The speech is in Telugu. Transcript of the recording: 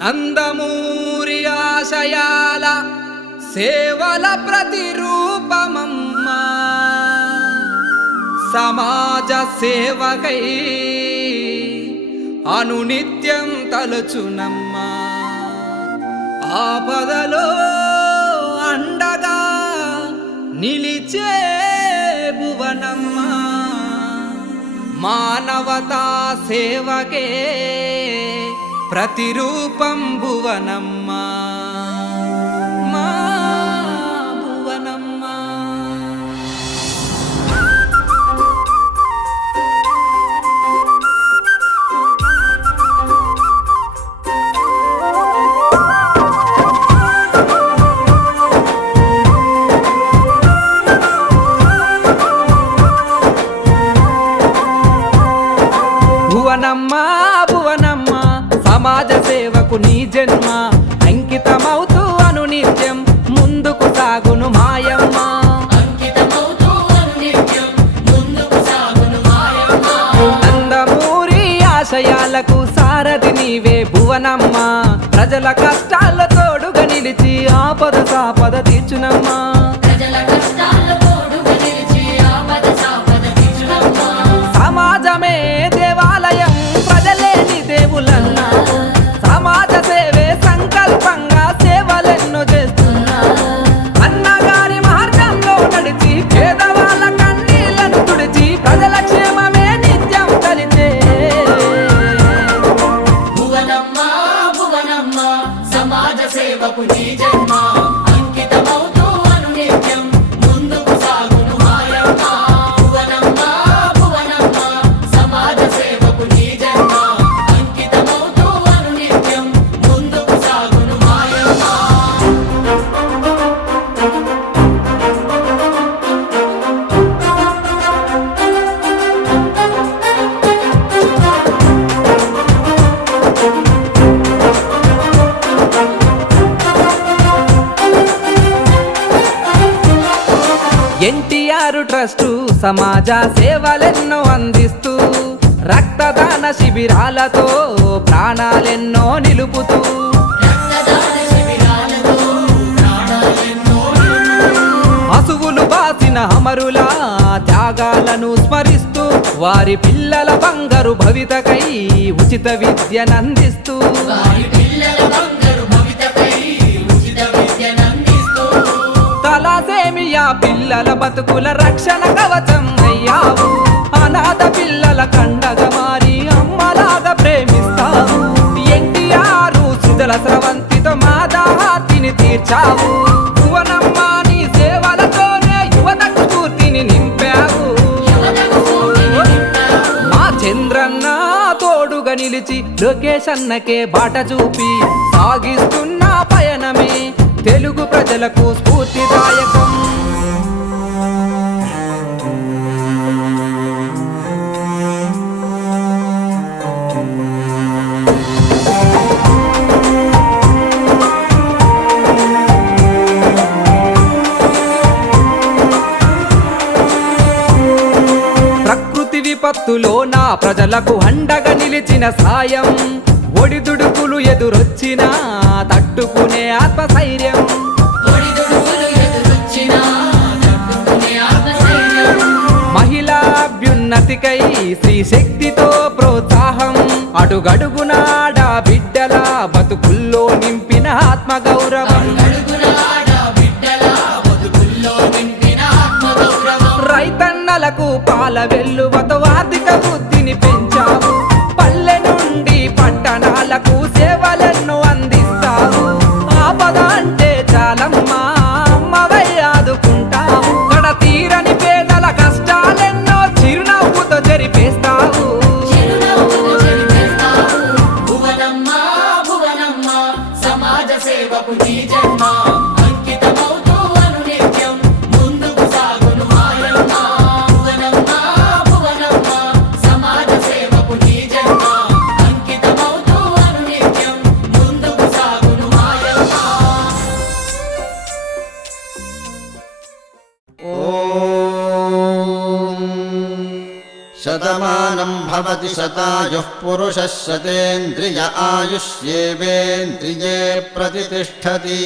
నందమూరి ఆశయాల సేవల ప్రతిరూపమమ్మా, సమాజ సేవకై అనునిత్యం తలచునమ్మా. ఆపదలో అండగా నిలిచే భువనమ్మా, మానవతా సేవకే ప్రతిరూపం భువనమ్మా, మా భువనమ్మా. భువనమ్మా భువనమ్మా, సమాజ సేవకు నీ జన్మ అంకితమవుతూ అనునిత్యం ముందుకు సాగును మాయమ్మ. నందమూరి ఆశయాలకు సారథి నీవే భువనమ్మ, ప్రజల కష్టాల తోడుగా నిలిచి ఆపద సాపద తీర్చునమ్మా. సమాజమే దేవాలయం, ప్రజలేని దేవులన్నా, సమాజ సేవే సంకల్పంగా సేవలెన్నో చేస్తున్నా. అన్నగారి మార్గంలో నడిచి పేదవాళ్ళ కన్నీళ్లను తుడిచి ప్రజల క్షేమమే నిత్యం కలిచే భువనమ్మ భువనమ్మ, సమాజ సేవకు నీ జన్మ అంకితమవుతూ అనునిత్యం ముందుకు సాగును మాయమ్మ. భువనమ్మ భువనమ్మ, సమాజ సేవకు నీ జన్మ అంకితమవుతూ అనునిత్యం ముందుకు సాగును మాయమ్మ. ఎన్టీఆర్ ట్రస్టు సమాజ సేవలెన్నో అందిస్తూ రక్తదాన శిబిరాలతో ప్రాణాలెన్నో నిలుపుతూ అసువులు బాసిన అమరుల త్యాగాలను స్మరిస్తూ వారి పిల్లల బంగారు భవితకై ఉచిత విద్యనందిస్తూ తలసేమియా పిల్లల బతుకుల రక్షణ కవచం అయ్యావు. అనాథ పిల్లల కండగా మారి అమ్మలాగా ప్రేమిస్తావు. ఎన్టీఆర్ సుజల స్రవంతితో మా దాహార్తిని తీర్చావు. భువనమ్మ నీ సేవలతోనే యువతకు స్ఫూర్తిని నింపావు. మా చంద్రన్న తోడుగా నిలిచి లోకేష్ అన్నకే బాట చూపి సాగిస్తున్న పయనమే తెలుగు ప్రజలకు స్ఫూర్తిదాయకం. ప్రకృతి విపత్తులో నా ప్రజలకు అండగా నిలిచిన సాయం, ఒడిదుడుకులు ఎదురొచ్చినా తట్టుకునే ఆత్మస్థైర్యం. మహిళా అభ్యున్నతికై స్త్రీ శక్తితో ప్రోత్సాహం, అడుగడుగునాడ బిడ్డల బతుకుల్లో నింపిన ఆత్మగౌరవం. రైతన్నలకు పాల వెల్లువతో ఆర్థిక వృద్ధిని పెంచావు. పల్లె నుండి పట్టణాలకు సేవలెన్నో అందిస్తావు. ఆపద అంటే చాలమ్మా అమ్మవై ఆదుకుంటావు. కడ తీరని పేదల కష్టాలెన్నో చిరునవ్వుతో జరిపేస్తావు. భువనమ్మ భువనమ్మ, సమాజ సేవకు నీ జన్మ అంకితమవుతూ అనునిత్యం ముందుకు సాగును మాయమ్మ. భువనమ్మ భువనమ్మ, సమాజ సేవకు నీ జన్మ అంకితమవుతూ అనునిత్యం ముందుకు సాగును మాయమ్మ. శతమానం భవతి शतायुः पुरुषः शतेन्द्रिय आयुष्येवेन्द्रिये प्रतितिष्ठति।